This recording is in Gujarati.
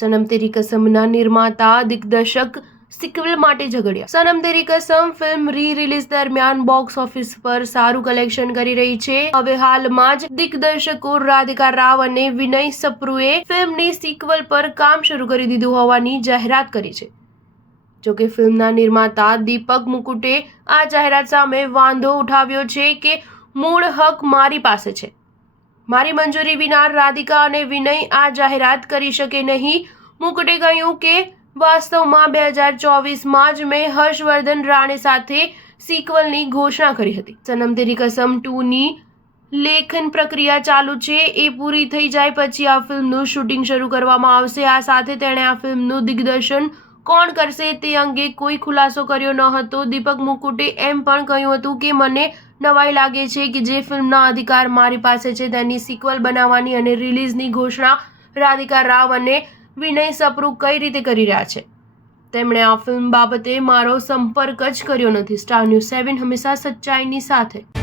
સનમ તેરી કસમના નિર્માતા દિગ્દર્શક સિક્વલ માટે ઝઘડ્યા। સનમ તેરી કસમ ફિલ્મ રી-રિલીઝ દરમિયાન બોક્સ ઓફિસ પર સારું કલેક્શન કરી રહી છે। હવે હાલમાં જ દિગ્દર્શકો રાધિકા રાવ અને વિનય સપ્રુએ ફિલ્મની સિક્વલ પર કામ શરૂ કરી દીધું હોવાની જાહેરાત કરી છે। જોકે ફિલ્મના નિર્માતા દીપક મુકુટે આ જાહેરાત સામે વાંધો ઉઠાવ્યો છે કે મૂળ હક મારી પાસે છે, મારી મંજૂરી વિના રાધિકા અને વિનય આ જાહેરાત કરી શકે નહીં। મુકુટે કહ્યું કે વાસ્તવમાં 2024માં જ મેં હર્ષવર્ધન રાણે સાથે સિક્વલની ઘોષણા કરી હતી। સનમ તેરી કસમ 2ની લેખન પ્રક્રિયા ચાલુ છે, એ પૂરી થઈ જાય પછી આ ફિલ્મનું શૂટિંગ શરૂ કરવામાં આવશે। આ સાથે તેણે આ ફિલ્મનું દિગ્દર્શન કોણ કરશે તે અંગે કોઈ ખુલાસો કર્યો ન હતો। દીપક મુકુટે એમ પણ કહ્યું હતું કે મને નવાઈ લાગે છે કે જે ફિલ્મના અધિકાર મારી પાસે છે તેની સિક્વલ બનાવવાની અને રિલીઝની ઘોષણા રાધિકા રાવ અને વિનય સપ્રુ કઈ રીતે કરી રહ્યા છે। તેમણે આ ફિલ્મ બાબતે મારો સંપર્ક જ કર્યો નથી। સ્ટાર ન્યૂઝ 7 હંમેશા સચ્ચાઈની સાથે।